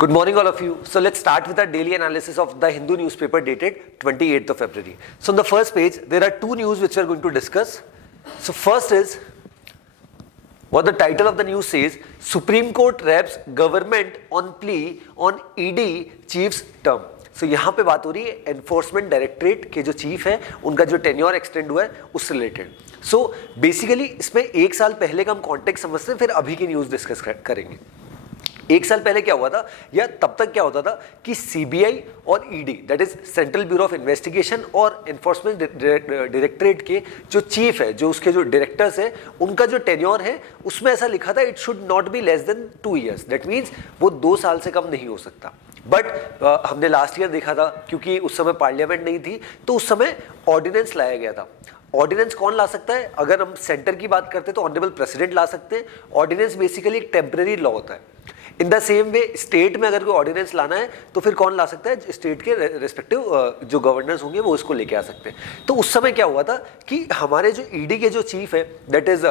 Good morning, all of you. So let's start with our daily analysis of the Hindu newspaper dated 28th of February. So on the first page, there are two news which we are going to discuss. So first is, what the title of the news says, Supreme Court wraps government on plea on ED chief's term. So यहाँ पे बात हो रही है enforcement directorate के जो chief है उनका जो टेन्योर एक्सटेंड हुआ है उससे रिलेटेड. सो बेसिकली इसमें एक साल पहले का हम कॉन्टेक्स्ट समझते हैं, फिर अभी की न्यूज़ डिस्कस करेंगे. एक साल पहले क्या हुआ था या तब तक क्या होता था कि सीबीआई और ED, that is central bureau of investigation और एनफोर्समेंट डायरेक्टरेट के जो चीफ है, जो उसके जो डायरेक्टर्स है, उनका जो टेन्योर है उसमें ऐसा लिखा था it should not be less than 2 years. That means वो 2 साल से कम नहीं हो सकता. बट हमने लास्ट ईयर देखा था, क्योंकि उस समय पार्लियामेंट नहीं थी, तो उस समय ऑर्डिनेंस लाया गया था. ऑर्डिनेंस कौन ला सकता है? अगर हम सेंटर की बात करते हैं तो ऑनरेबल प्रेसिडेंट ला सकते हैं. ऑर्डिनेंस बेसिकली एक टेम्पररी लॉ होता है. In the same way state में अगर कोई ऑर्डिनेंस लाना है तो फिर कौन ला सकता है? स्टेट के रेस्पेक्टिव जो गवर्नर्स होंगे वो इसको लेके आ सकते हैं. तो उस समय क्या हुआ था कि हमारे जो ईडी के जो चीफ है, दैट इज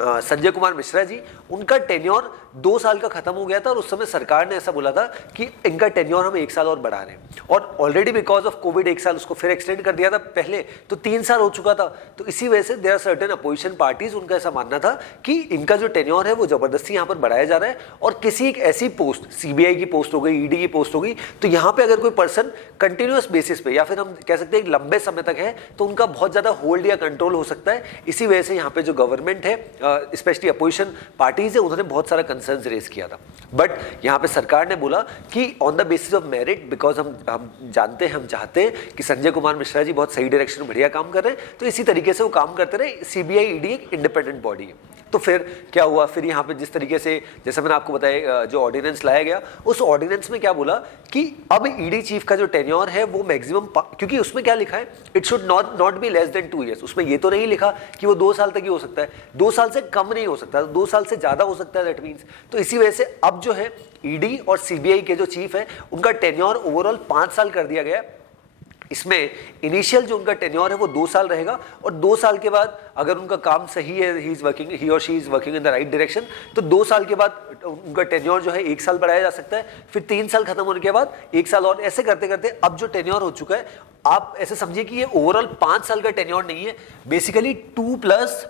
संजय कुमार मिश्रा जी, उनका टेन्योर 2 साल का खत्म हो गया था और उस समय सरकार ने ऐसा बोला था कि इनका टेन्योर हम 1 साल और बढ़ा रहे हैं. और ऑलरेडी बिकॉज ऑफ कोविड 1 साल उसको फिर एक्सटेंड कर दिया था. पहले तो 3 साल हो चुका था. तो इसी वजह से there are certain opposition parties, उनका ऐसा मानना था कि इनका जो टेन्योर है वो जबरदस्ती यहाँ पर बढ़ाया जा रहा है. और किसी एक ऐसी पोस्ट, सीबीआई की पोस्ट हो गई, ईडी की पोस्ट हो गई, तो यहाँ पे अगर कोई पर्सन कंटिन्यूअस बेसिस पे या फिर हम कह सकते हैं एक लंबे समय तक है तो उनका बहुत ज्यादा होल्ड या कंट्रोल हो सकता है. इसी वजह से यहाँ पे जो गवर्नमेंट है, स्पेशली अपोजिशन पार्टीज है, उन्होंने बहुत सारा कंसर्न्स रेज किया था. बट यहाँ पे सरकार ने बोला कि on the basis of merit, because हम जानते हैं, हम चाहते हैं कि संजय कुमार मिश्रा जी बहुत सही डायरेक्शन में बढ़िया काम कर रहे हैं, तो इसी तरीके से वो काम करते रहे. सीबीआई ईडी एक इंडिपेंडेंट बॉडी है. तो फिर क्या हुआ, फिर यहाँ पे जिस तरीके से जैसा मैंने आपको बताया जो ऑर्डिनेंस लाया गया, उस ऑर्डिनेंस में क्या बोला कि अब ईडी चीफ का जो टेन्योर है वो मैक्सिमम, क्योंकि उसमें क्या लिखा है, it should not be less than 2 years. उसमें ये तो नहीं लिखा कि वो 2 साल तक ही हो सकता है, 2 साल से कम नहीं हो सकता, 2 साल से ज्यादा हो सकता है. दैट मीन्स तो इसी वजह से अब जो है ईडी और सीबीआई के जो चीफ है उनका टेन्योर ओवरऑल 5 साल कर दिया गया. इसमें इनिशियल जो उनका टेन्योर है वो 2 साल रहेगा और 2 साल के बाद अगर उनका काम सही है, ही और she is working in the right direction, तो 2 साल के बाद उनका टेन्योर जो है 1 साल बढ़ाया जा सकता है. फिर 3 साल खत्म होने के बाद 1 साल और, ऐसे करते करते अब जो टेन्योर हो चुका है, आप ऐसे समझिए कि ये ओवरऑल 5 साल का टेन्योर नहीं है, बेसिकली 2 +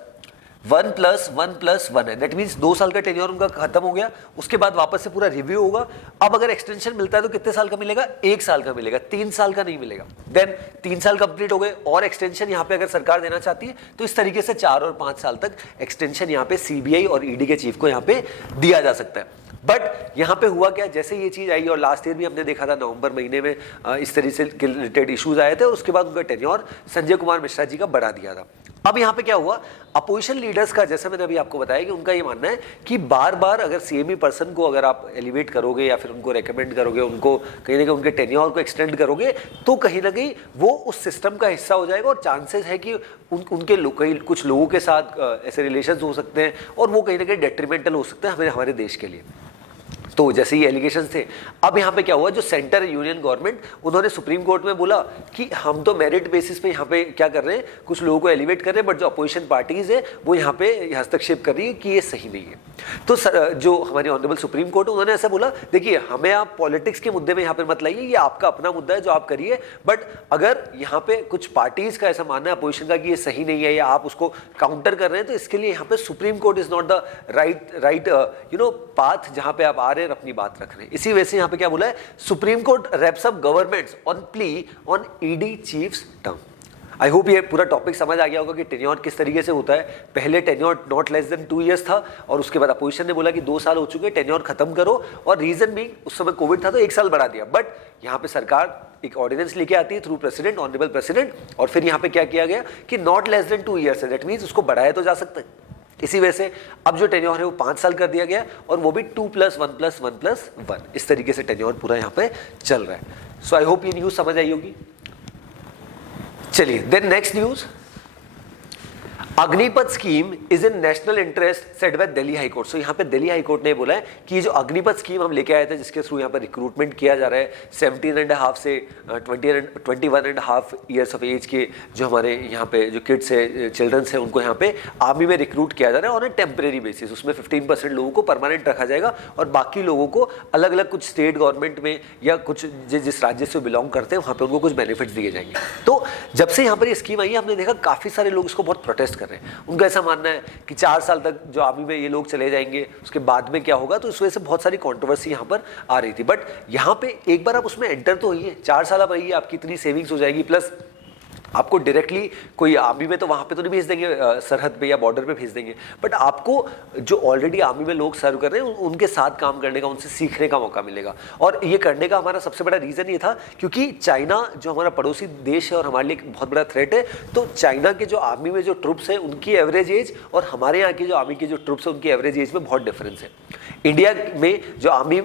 1 + 1 + 1 है. दैट मीन्स 2 साल का टेन्योर उनका खत्म हो गया. उसके बाद वापस से पूरा रिव्यू होगा. अब अगर एक्सटेंशन मिलता है तो कितने साल का मिलेगा? 1 साल का मिलेगा, 3 साल का नहीं मिलेगा. देन 3 साल कंप्लीट हो गए और एक्सटेंशन यहाँ पे अगर सरकार देना चाहती है तो इस तरीके से 4 और 5 साल तक एक्सटेंशन यहाँ पे सीबीआई और ईडी के चीफ को यहाँ पे दिया जा सकता है. बट यहाँ पे हुआ क्या, जैसे ये चीज आई और लास्ट ईयर भी हमने देखा था नवंबर महीने में इस तरीके से रिलेटेड इश्यूज आए थे और उसके बाद उनका टेन्योर संजय कुमार मिश्रा जी का बढ़ा दिया था. अब यहाँ पे क्या हुआ, अपोजिशन लीडर्स का, जैसे मैंने अभी आपको बताया कि उनका ये मानना है कि बार बार अगर सीएमई पर्सन को अगर आप एलिवेट करोगे या फिर उनको रेकमेंड करोगे, उनको कहीं ना कहीं उनके टेन्योर को एक्सटेंड करोगे, तो कहीं ना कहीं वो उस सिस्टम का हिस्सा हो जाएगा और चांसेस है कि उनके कुछ लोगों के साथ ऐसे रिलेशन हो सकते हैं और वो कहीं ना कहीं डेट्रीमेंटल हो सकते हैं हमारे देश के लिए. तो जैसे ये एलिगेशन थे, अब यहाँ पे क्या हुआ, जो सेंटर यूनियन गवर्नमेंट, उन्होंने सुप्रीम कोर्ट में बोला कि हम तो मेरिट बेसिस पे यहाँ पे क्या कर रहे हैं, कुछ लोगों को एलिवेट कर रहे हैं, बट जो अपोजिशन पार्टीज है वो यहाँ पे हस्तक्षेप कर रही है कि ये सही नहीं है. तो जो हमारी ऑनरेबल सुप्रीम कोर्ट, उन्होंने ऐसा बोला, देखिए हमें आप पॉलिटिक्स के मुद्दे में यहाँ पे मत लाइए, ये आपका अपना मुद्दा है जो आप करिए, बट अगर यहाँ पे कुछ पार्टीज का ऐसा मानना है अपोजिशन का कि ये सही नहीं है या आप उसको काउंटर कर रहे हैं, तो इसके लिए यहाँ पे supreme court is not the right path जहाँ पे आप आ रहे हैं अपनी बात रख रहे हैं. इसी वजह से यहाँ पे क्या बोला है, supreme court wraps up governments on plea on ED chiefs term. I hope ये पूरा टॉपिक समझ आ गया होगा कि टेन्योर किस तरीके से होता है. पहले tenure not less than 2 years था और उसके बाद अपोजिशन ने बोला कि 2 साल हो चुके हैं, टेन्योर खत्म करो, और रीजन भी उस समय कोविड था तो 1 साल बढ़ा दिया. बट यहाँ पे सरकार एक ऑर्डिनेंस लेके आती है थ्रू प्रेसिडेंट, ऑनरेबल प्रेसिडेंट, और फिर यहाँ पे क्या किया गया कि नॉट लेस देन 2 years है. दैट मीन्स उसको बढ़ाया तो जा सकता है. इसी वजह से अब जो टेन्योर है वो 5 साल कर दिया गया और वो भी 2 + 1 + 1 + 1. इस तरीके से टेन्योर पूरा यहाँ पे चल रहा है. सो आई होप ये न्यूज समझ आई होगी. चलिए then next news. Agnipath scheme is in national interest set by Delhi high court. So यहाँ पे दिल्ली हाई कोर्ट ने बोला है कि जो अग्निपथ स्कीम हम लेके आए थे, जिसके थ्रू यहाँ पर रिक्रूटमेंट किया जा रहा है 17.5 से 21.5 ईयर्स ऑफ एज के जो हमारे यहाँ पे जो किड्स है, चिल्ड्रंस है, उनको यहाँ पे आर्मी में रिक्रूट किया जा रहा है ऑन ए टेम्परेरी बेसिस। उसमें 15% लोगों को परमानेंट रखा जाएगा और बाकी लोगों को अलग अलग कुछ स्टेट गवर्नमेंट में या कुछ जिस राज्य से बिलोंग करते हैं वहाँ पे उनको कुछ बेनिफिट्स दिए जाएंगे। तो जब से यहाँ पर ये स्कीम आई है, हमने देखा काफ़ी सारे लोग इसको बहुत प्रोटेस्ट कर रहे हैं। उनका ऐसा मानना है कि 4 साल तक जो आर्मी में ये लोग चले जाएंगे, उसके बाद में क्या होगा। तो इस वजह से बहुत सारी कंट्रोवर्सी यहाँ पर आ रही थी। बट यहाँ पे एक बार आप उसमें एंटर तो होइए, 4 साल आप रहिए, आपकी इतनी सेविंग्स हो जाएगी, प्लस आपको डायरेक्टली कोई आर्मी में तो वहाँ पे तो नहीं भेज देंगे, सरहद पे या बॉर्डर पे भेज देंगे, बट आपको जो ऑलरेडी आर्मी में लोग सर्व कर रहे हैं उनके साथ काम करने का, उनसे सीखने का मौका मिलेगा। और ये करने का हमारा सबसे बड़ा रीज़न ये था क्योंकि चाइना जो हमारा पड़ोसी देश है और हमारे लिए एक बहुत बड़ा थ्रेट है, तो चाइना के जो आर्मी में जो ट्रुप्स हैं उनकी एवरेज एज और हमारे यहाँ की जो आर्मी की जो ट्रुप्स है उनकी एवरेज एज में बहुत डिफरेंस है। इंडिया में जो आर्मी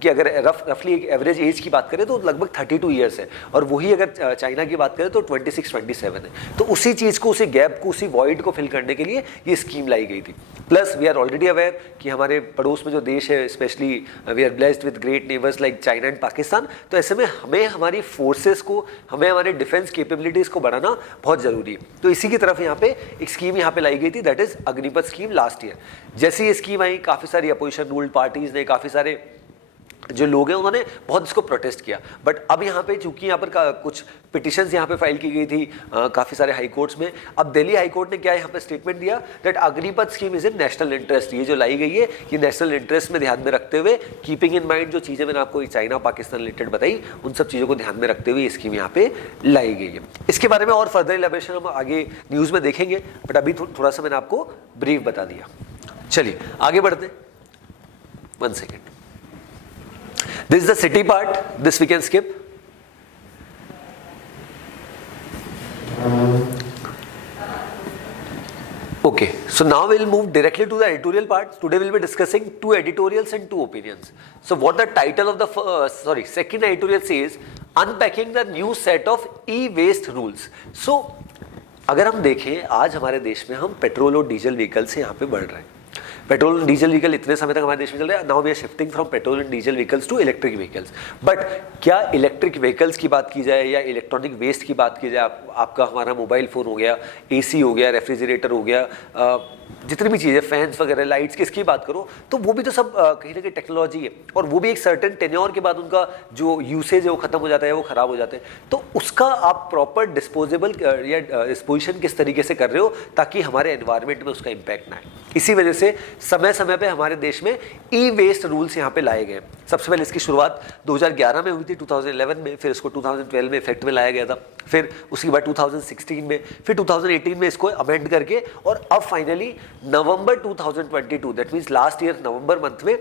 की अगर रफली एक एवरेज एज की बात करें तो लगभग 32 ईयर्स है, और वही अगर चाइना की बात करें तो 26-27 है। तो उसी चीज़ को, उसी गैप को, उसी वॉइड को फिल करने के लिए ये स्कीम लाई गई थी। Plus we are already aware कि हमारे पड़ोस में जो देश है, specially we are blessed with great neighbours like China and Pakistan. तो ऐसे में हमें हमारी फोर्सेस को, हमें हमारे डिफेंस कैपेबिलिटीज़ को बढ़ाना बहुत ज़रूरी है। तो इसी की तरफ यहाँ पे एक स्कीम यहाँ पे लाई गई थी, that is Agnipath scheme last year. जैसे ये स्कीम आई, काफ़ी सारी अपोजिशन रूल्ड पार्टीज़ ने, काफ़ी सारे जो लोग हैं उन्होंने बहुत इसको प्रोटेस्ट किया। बट अब यहाँ पे चूंकि यहाँ पर कुछ पिटिशंस यहाँ पे फाइल की गई थी काफ़ी सारे हाई कोर्ट्स में, अब दिल्ली हाई कोर्ट ने क्या यहाँ पे स्टेटमेंट दिया that Agnipath scheme is in national interest. ये जो लाई गई है ये नेशनल इंटरेस्ट में ध्यान में रखते हुए, कीपिंग इन माइंड जो चीज़ें मैंने आपको चाइना पाकिस्तान रिलेटेड बताई, उन सब चीज़ों को ध्यान में रखते हुए ये स्कीम यहाँ पे लाई गई है। इसके बारे में और फर्दर इलेबोरेशन हम आगे न्यूज़ में देखेंगे, बट अभी थोड़ा सा मैंने आपको ब्रीफ बता दिया। चलिए आगे बढ़ते, 1 second. This is the city part, this we can skip. Okay, so now we'll move directly to the editorial part. Today we'll be discussing 2 editorials and 2 opinions. So what the title of the second editorial says, unpacking the new set of e-waste rules. So अगर हम देखें आज हमारे देश में हम petrol और diesel vehicle से यहाँ पे बढ़ रहे हैं। पेट्रोल एंड डीजल व्हीकल इतने समय तक हमारे देश में चल रहे हैं, now we are shifting from petrol and diesel vehicles to electric vehicles. But क्या इलेक्ट्रिक व्हीकल्स की बात की जाए या इलेक्ट्रॉनिक वेस्ट की बात की जाए, आपका हमारा मोबाइल फ़ोन हो गया, एसी हो गया, रेफ्रिजरेटर हो गया, जितनी भी चीज़ें, फैंस वगैरह, लाइट्स, किसकी बात करो तो वो भी तो सब कहीं ना कहीं टेक्नोलॉजी है, और वो भी एक सर्टेन टेन्योर के बाद उनका जो यूसेज है वो खत्म हो जाता है, वो ख़राब हो जाते हैं। तो उसका आप प्रॉपर डिस्पोजेबल या डिस्पोजिशन किस तरीके से कर रहे हो ताकि हमारे एनवायरनमेंट में उसका इम्पैक्ट ना आए। इसी वजह से समय समय पे हमारे देश में ई वेस्ट रूल्स यहाँ पे लाए गए। सबसे पहले इसकी शुरुआत 2011 में हुई थी, 2011 में, फिर इसको 2012 में इफेक्ट में लाया गया था, फिर उसके बाद 2016 में, फिर 2018 में इसको अमेंड करके, और अब finally November 2022 that means last year November month में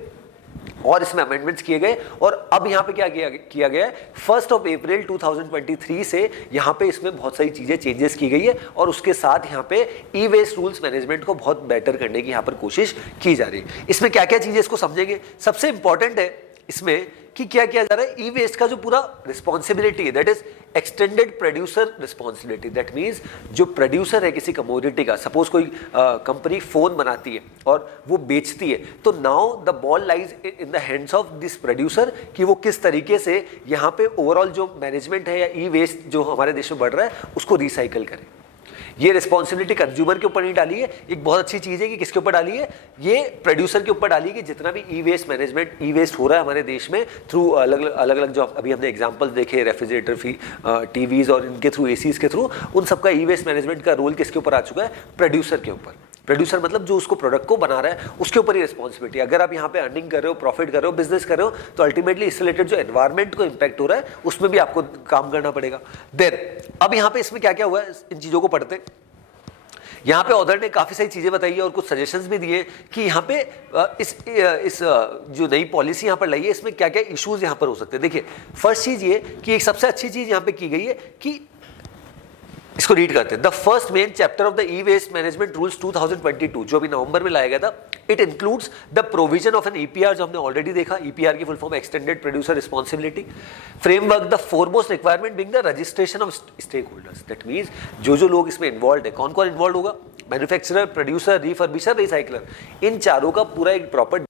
और इसमें अमेंडमेंट्स किए गए। और अब यहाँ पे क्या किया गया है, 1 अप्रैल 2023 से यहाँ पे इसमें बहुत सारी चीज़ें चेंजेस की गई है, और उसके साथ यहाँ पे ई वेस्ट रूल्स मैनेजमेंट को बहुत बेटर करने की यहाँ पर कोशिश की जा रही है। इसमें क्या क्या चीज़ें इसको समझेंगे। सबसे इंपॉर्टेंट है इसमें कि क्या किया जा रहा है, ई वेस्ट का जो पूरा रिस्पॉन्सिबिलिटी है that is extended producer responsibility. That means जो प्रोड्यूसर है किसी कमोडिटी का, सपोज कोई कंपनी फोन बनाती है और वो बेचती है, तो now the ball lies in the hands of this producer कि वो किस तरीके से यहाँ पे ओवरऑल जो मैनेजमेंट है या ई वेस्ट जो हमारे देश में बढ़ रहा है उसको रिसाइकल करे। ये रिस्पॉन्सिबिलिटी कंज्यूमर के ऊपर नहीं डाली है, एक बहुत अच्छी चीज़ है कि किसके ऊपर डाली है, ये प्रोड्यूसर के ऊपर डाली है कि जितना भी ई वेस्ट मैनेजमेंट, ई वेस्ट हो रहा है हमारे देश में थ्रू अलग अलग जो अभी हमने एग्जांपल्स देखे, रेफ्रिजरेटर, टीवीज़ और इनके थ्रू, एसीज़ के थ्रू, उन सबका ई वेस्ट मैनेजमेंट का रोल किसके ऊपर आ चुका है, प्रोड्यूसर के ऊपर। प्रोड्यूसर मतलब जो उसको प्रोडक्ट को बना रहा है उसके ऊपर ही रिस्पॉन्सिबिलिटी। अगर आप यहाँ पे अर्निंग कर रहे हो, प्रॉफिट कर रहे हो, बिजनेस कर रहे हो, तो अल्टीमेटली इससे रिलेटेड जो एनवायरनमेंट को इम्पैक्ट हो रहा है उसमें भी आपको काम करना पड़ेगा। देन अब यहाँ पे इसमें क्या क्या हुआ है, इन चीज़ों को पढ़ते। यहाँ पे ऑथर ने काफ़ी सारी चीज़ें बताई है और कुछ सजेशंस भी दिए कि यहाँ पे इस जो नई पॉलिसी यहाँ पर लाई है इसमें क्या क्या इश्यूज यहाँ पर हो सकते हैं। देखिए फर्स्ट चीज़ ये कि एक सबसे अच्छी चीज़ यहाँ पे की गई है कि इसको रीड करते हैं। The first main chapter of the e waste management rules 2022 जो अभी नवंबर में लाया गया था, it includes the provision of an EPR, जो हमने ऑलरेडी देखा, ईपीआर की full form extended producer responsibility framework. The foremost requirement being the registration of stakeholders. That means जो लोग इसमें इन्वॉल्व है, कौन कौन इन्वॉल्व होगा, मैन्युफैक्चरर, प्रोड्यूसर, रिफर्बिशर, रिसाइकलर, इन चारों का पूरा एक प्रॉपर